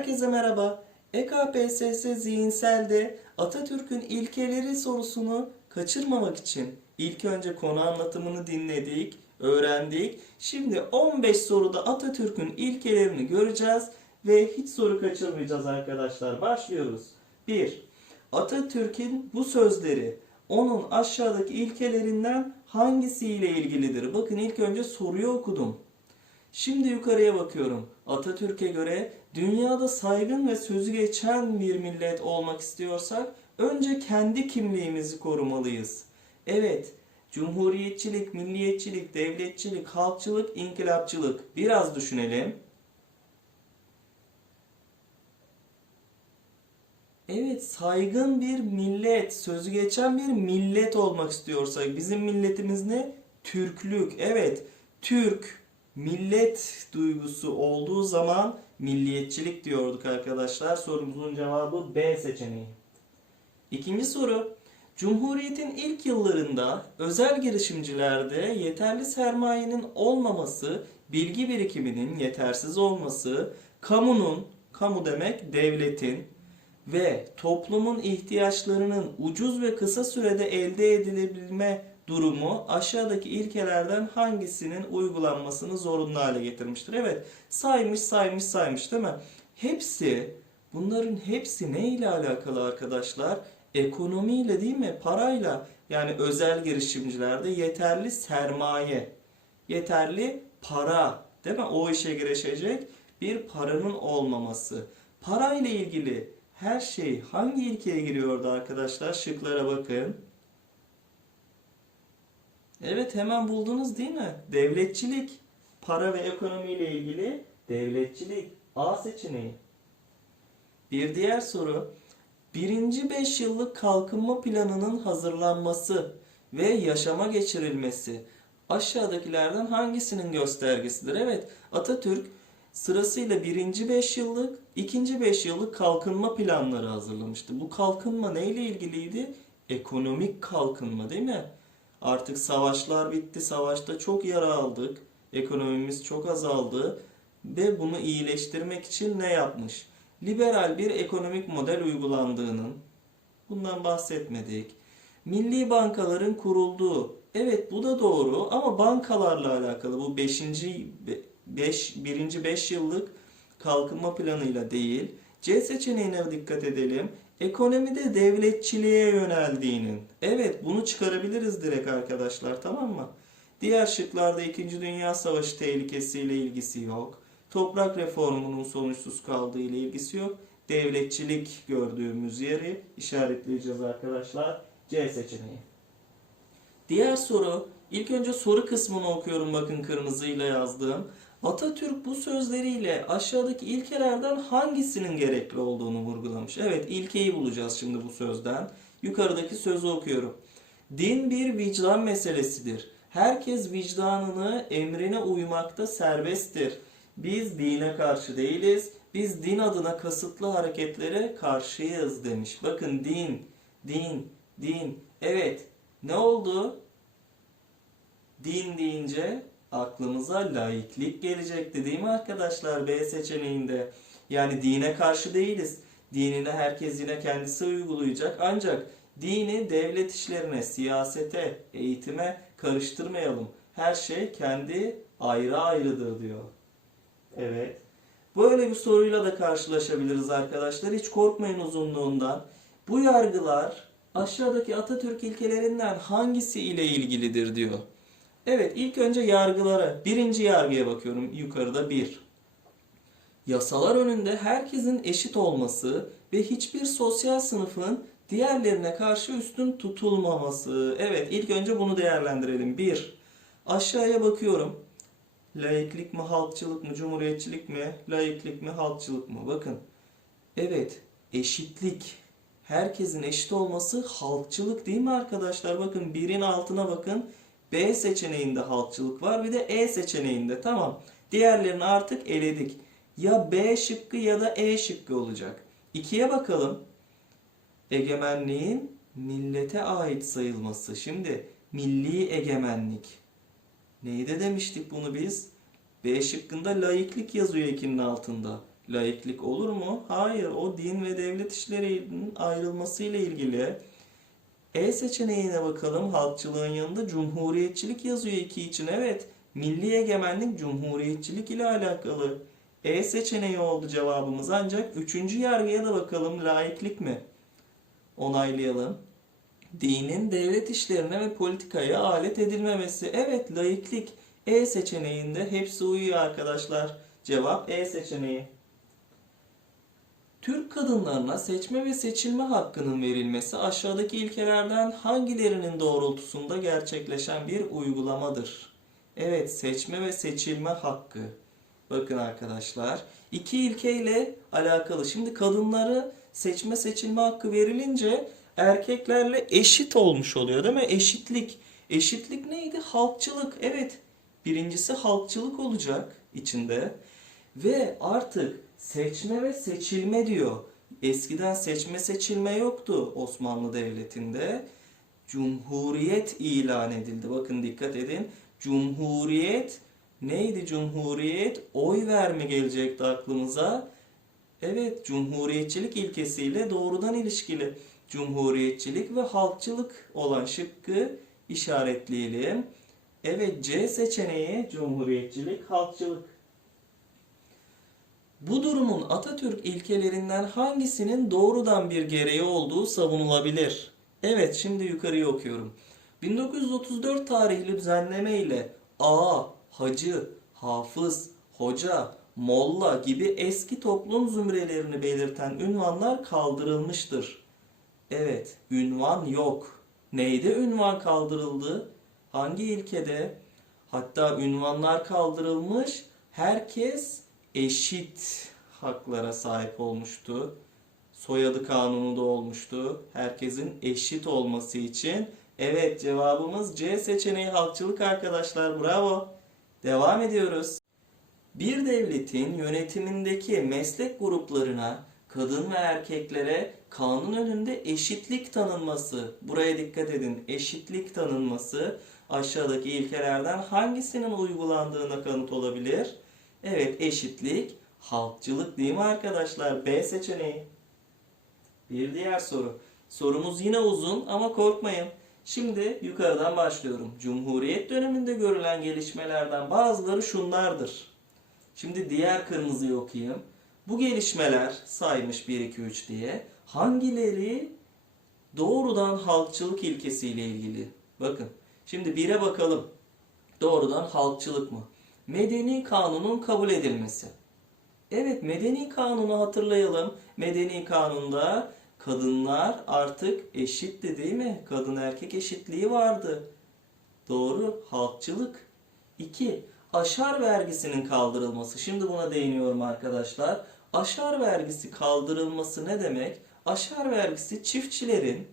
Herkese merhaba. EKPSS zihinselde Atatürk'ün ilkeleri sorusunu kaçırmamak için ilk önce konu anlatımını dinledik, öğrendik. Şimdi 15 soruda Atatürk'ün ilkelerini göreceğiz ve hiç soru kaçırmayacağız arkadaşlar. Başlıyoruz. 1. Atatürk'ün bu sözleri onun aşağıdaki ilkelerinden hangisiyle ilgilidir? Bakın ilk önce soruyu okudum. Şimdi yukarıya bakıyorum. Atatürk'e göre dünyada saygın ve sözü geçen bir millet olmak istiyorsak önce kendi kimliğimizi korumalıyız. Evet, cumhuriyetçilik, milliyetçilik, devletçilik, halkçılık, inkılapçılık. Biraz düşünelim. Evet, saygın bir millet, sözü geçen bir millet olmak istiyorsak bizim milletimiz ne? Türklük. Evet, Türk, millet duygusu olduğu zaman milliyetçilik diyorduk arkadaşlar. Sorumuzun cevabı B seçeneği. İkinci soru. Cumhuriyetin ilk yıllarında özel girişimcilerde yeterli sermayenin olmaması, bilgi birikiminin yetersiz olması, kamunun, kamu demek devletin ve toplumun ihtiyaçlarının ucuz ve kısa sürede elde edilebilme durumu aşağıdaki ilkelerden hangisinin uygulanmasını zorunlu hale getirmiştir? Evet, saymış saymış saymış değil mi? Hepsi, bunların hepsi ne ile alakalı arkadaşlar? Ekonomiyle değil mi? Parayla. Yani özel girişimcilerde yeterli sermaye, yeterli para, değil mi? O işe girişecek bir paranın olmaması. Parayla ilgili her şey hangi ilkeye giriyordu arkadaşlar? Şıklara bakın. Evet hemen buldunuz değil mi? Devletçilik. Para ve ekonomi ile ilgili devletçilik. A seçeneği. Bir diğer soru. Birinci 5 yıllık kalkınma planının hazırlanması ve yaşama geçirilmesi aşağıdakilerden hangisinin göstergesidir? Evet Atatürk sırasıyla birinci 5 yıllık, ikinci 5 yıllık kalkınma planları hazırlamıştı. Bu kalkınma neyle ilgiliydi? Ekonomik kalkınma değil mi? Artık savaşlar bitti. Savaşta çok yara aldık. Ekonomimiz çok azaldı. Ve bunu iyileştirmek için ne yapmış? Liberal bir ekonomik model uygulandığının, bundan bahsetmedik. Milli bankaların kurulduğu, evet bu da doğru ama bankalarla alakalı bu 5. 5 birinci 5 yıllık kalkınma planıyla değil. C seçeneğine dikkat edelim. Ekonomide devletçiliğe yöneldiğinin. Evet bunu çıkarabiliriz direkt arkadaşlar tamam mı? Diğer şıklarda 2. Dünya Savaşı tehlikesiyle ilgisi yok. Toprak reformunun sonuçsuz kaldığı ile ilgisi yok. Devletçilik gördüğümüz yeri işaretleyeceğiz arkadaşlar. C seçeneği. Diğer soru. İlk önce soru kısmını okuyorum bakın kırmızıyla yazdığım. Atatürk bu sözleriyle aşağıdaki ilkelerden hangisinin gerekli olduğunu vurgulamış. Evet ilkeyi bulacağız şimdi bu sözden. Yukarıdaki sözü okuyorum. Din bir vicdan meselesidir. Herkes vicdanını emrine uymakta serbesttir. Biz dine karşı değiliz. Biz din adına kasıtlı hareketlere karşıyız demiş. Bakın din, din, din. Evet ne oldu? Din deyince aklımıza laiklik gelecekti değil mi arkadaşlar B seçeneğinde? Yani dine karşı değiliz. Dinini herkes yine kendisi uygulayacak. Ancak dini devlet işlerine, siyasete, eğitime karıştırmayalım. Her şey kendi ayrı ayrıdır diyor. Evet. Böyle bir soruyla da karşılaşabiliriz arkadaşlar. Hiç korkmayın uzunluğundan. Bu yargılar aşağıdaki Atatürk ilkelerinden hangisi ile ilgilidir diyor. Evet ilk önce yargılara. Birinci yargıya bakıyorum. Yukarıda bir. Yasalar önünde herkesin eşit olması ve hiçbir sosyal sınıfın diğerlerine karşı üstün tutulmaması. Evet ilk önce bunu değerlendirelim. Bir. Aşağıya bakıyorum. Laiklik mi, halkçılık mı, cumhuriyetçilik mi, laiklik mi, halkçılık mı? Bakın. Evet, eşitlik. Herkesin eşit olması halkçılık değil mi arkadaşlar? Bakın birin altına bakın. B seçeneğinde halkçılık var bir de E seçeneğinde. Tamam. Diğerlerini artık eledik. Ya B şıkkı ya da E şıkkı olacak. İkiye bakalım. Egemenliğin millete ait sayılması. Şimdi milli egemenlik. Neydi demiştik bunu biz? B şıkkında laiklik yazıyor ikinin altında. Laiklik olur mu? Hayır, o din ve devlet işlerinin ayrılmasıyla ilgili. E seçeneğine bakalım. Halkçılığın yanında cumhuriyetçilik yazıyor iki için. Evet, milli egemenlik cumhuriyetçilik ile alakalı. E seçeneği oldu cevabımız. Ancak üçüncü yargıya da bakalım. Laiklik mi? Onaylayalım. Dinin devlet işlerine ve politikaya alet edilmemesi. Evet, laiklik. E seçeneğinde hepsi uyuyor arkadaşlar. Cevap E seçeneği. Türk kadınlarına seçme ve seçilme hakkının verilmesi aşağıdaki ilkelerden hangilerinin doğrultusunda gerçekleşen bir uygulamadır? Evet, seçme ve seçilme hakkı. Bakın arkadaşlar, iki ilkeyle alakalı. Şimdi kadınları seçme seçilme hakkı verilince erkeklerle eşit olmuş oluyor değil mi? Eşitlik. Eşitlik neydi? Halkçılık. Evet. Birincisi halkçılık olacak içinde. Ve artık seçme ve seçilme diyor. Eskiden seçme seçilme yoktu Osmanlı Devleti'nde. Cumhuriyet ilan edildi. Bakın dikkat edin. Cumhuriyet neydi cumhuriyet? Oy verme gelecekti aklımıza. Evet, cumhuriyetçilik ilkesiyle doğrudan ilişkili. Cumhuriyetçilik ve halkçılık olan şıkkı işaretleyelim. Evet, C seçeneği cumhuriyetçilik, halkçılık. Bu durumun Atatürk ilkelerinden hangisinin doğrudan bir gereği olduğu savunulabilir? Evet, şimdi yukarıya okuyorum. 1934 tarihli düzenleme ile ağa, hacı, hafız, hoca, molla gibi eski toplum zümrelerini belirten ünvanlar kaldırılmıştır. Evet, ünvan yok. Neyde ünvan kaldırıldı? Hangi ilkede? Hatta ünvanlar kaldırılmış, herkes eşit haklara sahip olmuştu. Soyadı kanunu da olmuştu. Herkesin eşit olması için. Evet cevabımız C seçeneği halkçılık arkadaşlar. Bravo. Devam ediyoruz. Bir devletin yönetimindeki meslek gruplarına, kadın ve erkeklere kanun önünde eşitlik tanınması. Buraya dikkat edin. Eşitlik tanınması aşağıdaki ilkelerden hangisinin uygulandığına kanıt olabilir? Evet eşitlik, halkçılık değil mi arkadaşlar? B seçeneği. Bir diğer soru. Sorumuz yine uzun ama korkmayın. Şimdi yukarıdan başlıyorum. Cumhuriyet döneminde görülen gelişmelerden bazıları şunlardır. Şimdi diğer kırmızıyı okuyayım. Bu gelişmeler saymış 1 2 3 diye hangileri doğrudan halkçılık ilkesiyle ilgili? Bakın. Şimdi 1'e bakalım. Doğrudan halkçılık mı? Medeni kanunun kabul edilmesi. Evet, medeni kanunu hatırlayalım. Medeni kanunda kadınlar artık eşitti değil mi? Kadın erkek eşitliği vardı. Doğru, halkçılık. 2. Aşar vergisinin kaldırılması. Şimdi buna değiniyorum arkadaşlar. Aşar vergisi kaldırılması ne demek? Aşar vergisi çiftçilerin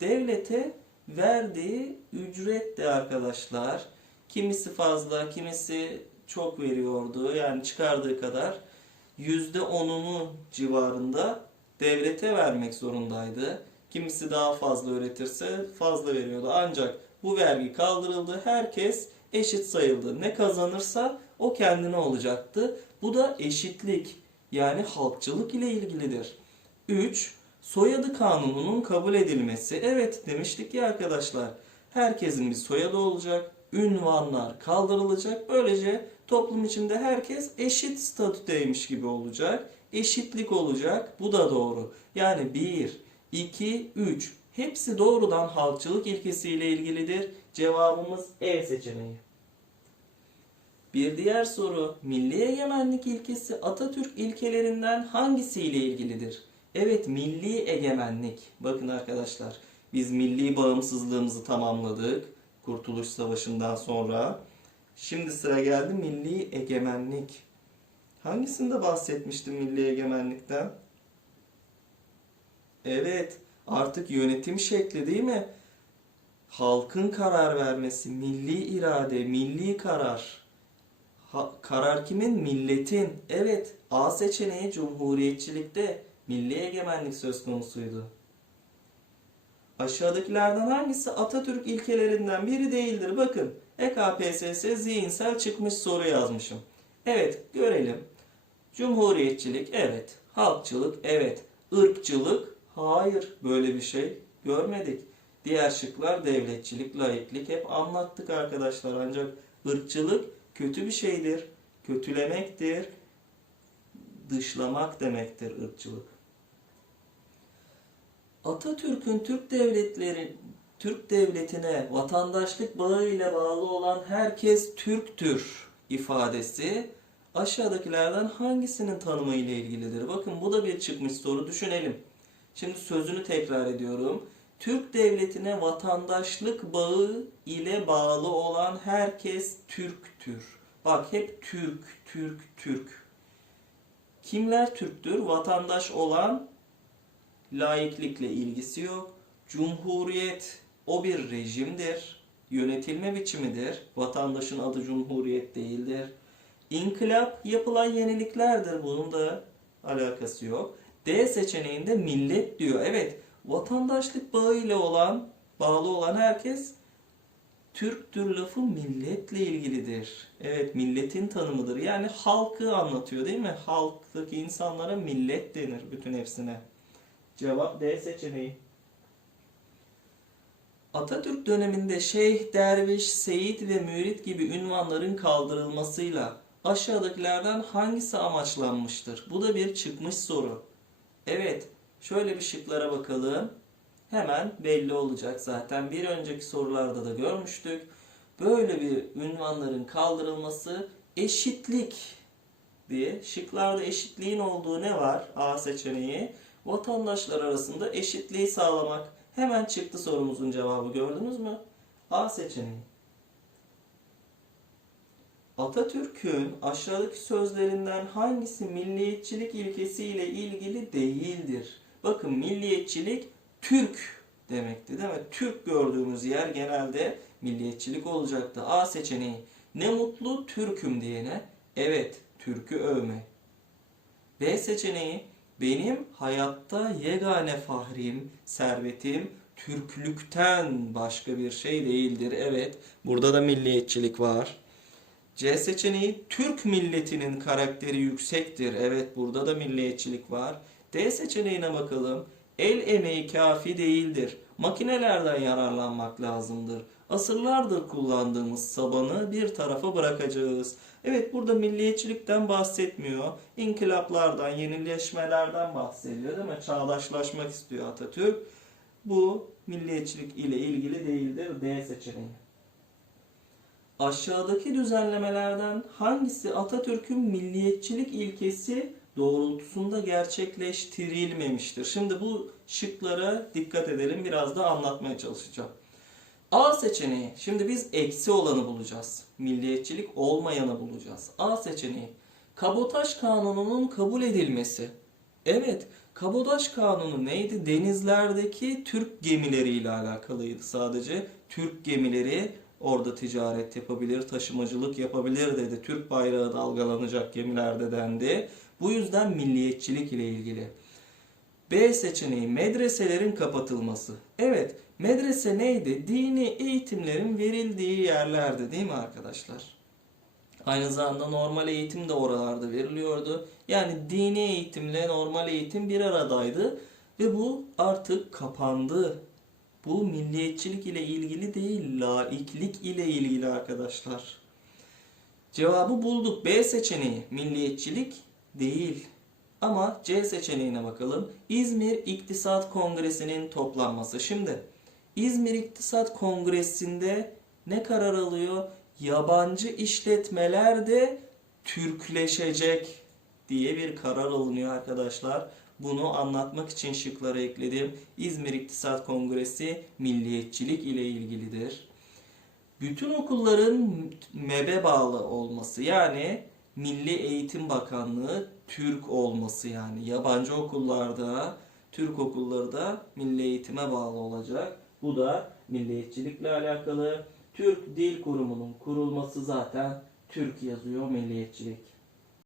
devlete verdiği ücretti arkadaşlar. Kimisi fazla, kimisi çok veriyordu. Yani çıkardığı kadar %10'unu civarında devlete vermek zorundaydı. Kimisi daha fazla üretirse fazla veriyordu. Ancak bu vergi kaldırıldı. Herkes eşit sayıldı. Ne kazanırsa o kendine olacaktı. Bu da eşitlik yani halkçılık ile ilgilidir. 3. Soyadı kanununun kabul edilmesi. Evet demiştik ya arkadaşlar. Herkesin bir soyadı olacak. Ünvanlar kaldırılacak. Böylece toplum içinde herkes eşit statüdeymiş gibi olacak. Eşitlik olacak. Bu da doğru. Yani 1, 2, 3 hepsi doğrudan halkçılık ilkesiyle ilgilidir. Cevabımız E seçeneği. Bir diğer soru. Milli egemenlik ilkesi Atatürk ilkelerinden hangisiyle ilgilidir? Evet, milli egemenlik. Bakın arkadaşlar, biz milli bağımsızlığımızı tamamladık. Kurtuluş Savaşı'ndan sonra. Şimdi sıra geldi milli egemenlik. Hangisinde bahsetmiştim milli egemenlikten? Evet, artık yönetim şekli değil mi? Halkın karar vermesi, milli irade, milli karar. Ha- karar kimin? Milletin. Evet, A seçeneği cumhuriyetçilikte milli egemenlik söz konusuydu. Aşağıdakilerden hangisi Atatürk ilkelerinden biri değildir? Bakın, EKPSS zihinsel çıkmış soru yazmışım. Evet, görelim. Cumhuriyetçilik evet. Halkçılık evet. Irkçılık hayır. Böyle bir şey görmedik. Diğer şıklar devletçilik, laiklik hep anlattık arkadaşlar. Ancak ırkçılık kötü bir şeydir. Kötülemektir. Dışlamak demektir ırkçılık. Atatürk'ün Türk devletleri Türk devletine vatandaşlık bağıyla bağlı olan herkes Türktür ifadesi aşağıdakilerden hangisinin tanımı ile ilgilidir? Bakın bu da bir çıkmış soru düşünelim. Şimdi sözünü tekrar ediyorum. Türk devletine vatandaşlık bağı ile bağlı olan herkes Türktür. Bak hep Türk, Türk, Türk. Kimler Türktür? Vatandaş olan laiklikle ilgisi yok. Cumhuriyet o bir rejimdir. Yönetilme biçimidir. Vatandaşın adı cumhuriyet değildir. İnkılap yapılan yeniliklerdir. Bunun da alakası yok. D seçeneğinde millet diyor. Evet, vatandaşlık bağıyla olan, bağlı olan herkes Türktür lafı milletle ilgilidir. Evet, milletin tanımıdır. Yani halkı anlatıyor değil mi? Halktaki insanlara millet denir bütün hepsine. Cevap D seçeneği. Atatürk döneminde şeyh, derviş, seyit ve mürit gibi ünvanların kaldırılmasıyla aşağıdakilerden hangisi amaçlanmıştır? Bu da bir çıkmış soru. Evet, şöyle bir şıklara bakalım. Hemen belli olacak zaten. Bir önceki sorularda da görmüştük. Böyle bir ünvanların kaldırılması eşitlik diye. Şıklarda eşitliğin olduğu ne var? A seçeneği. Vatandaşlar arasında eşitliği sağlamak. Hemen çıktı sorumuzun cevabı gördünüz mü? A seçeneği. Atatürk'ün aşağıdaki sözlerinden hangisi milliyetçilik ilkesiyle ilgili değildir? Bakın milliyetçilik Türk demekti değil mi? Türk gördüğümüz yer genelde milliyetçilik olacaktı. A seçeneği. Ne mutlu Türk'üm diyene. Evet, Türk'ü övme. B seçeneği. Benim hayatta yegane fahrim, servetim Türklükten başka bir şey değildir. Evet, burada da milliyetçilik var. C seçeneği Türk milletinin karakteri yüksektir. Evet, burada da milliyetçilik var. D seçeneğine bakalım. El emeği kafi değildir. Makinelerden yararlanmak lazımdır. Asırlardır kullandığımız sabanı bir tarafa bırakacağız. Evet burada milliyetçilikten bahsetmiyor. İnkılaplardan, yenileşmelerden bahsediyor değil mi? Çağdaşlaşmak istiyor Atatürk. Bu milliyetçilik ile ilgili değildir. D seçeneği. Aşağıdaki düzenlemelerden hangisi Atatürk'ün milliyetçilik ilkesi doğrultusunda gerçekleştirilmemiştir? Şimdi bu şıklara dikkat edelim. Biraz da anlatmaya çalışacağım. A seçeneği. Şimdi biz eksi olanı bulacağız. Milliyetçilik olmayanı bulacağız. A seçeneği. Kabotaj kanununun kabul edilmesi. Evet, kabotaj kanunu neydi? Denizlerdeki Türk gemileriyle alakalıydı sadece. Türk gemileri orada ticaret yapabilir, taşımacılık yapabilir dedi. Türk bayrağı dalgalanacak gemilerde dendi. Bu yüzden milliyetçilik ile ilgili. B seçeneği medreselerin kapatılması. Evet, medrese neydi? Dini eğitimlerin verildiği yerlerdi değil mi arkadaşlar? Aynı zamanda normal eğitim de oralarda veriliyordu. Yani dini eğitimle normal eğitim bir aradaydı ve bu artık kapandı. Bu milliyetçilik ile ilgili değil, laiklik ile ilgili arkadaşlar. Cevabı bulduk. B seçeneği milliyetçilik değil. Ama C seçeneğine bakalım. İzmir İktisat Kongresi'nin toplanması. Şimdi İzmir İktisat Kongresi'nde ne karar alıyor? Yabancı işletmeler de Türkleşecek diye bir karar alınıyor arkadaşlar. Bunu anlatmak için şıklara ekledim. İzmir İktisat Kongresi milliyetçilik ile ilgilidir. Bütün okulların MEB'e bağlı olması yani Milli Eğitim Bakanlığı Türk olması yani yabancı okullarda Türk okulları da milli eğitime bağlı olacak. Bu da milliyetçilikle alakalı. Türk Dil Kurumu'nun kurulması zaten Türk yazıyor milliyetçilik.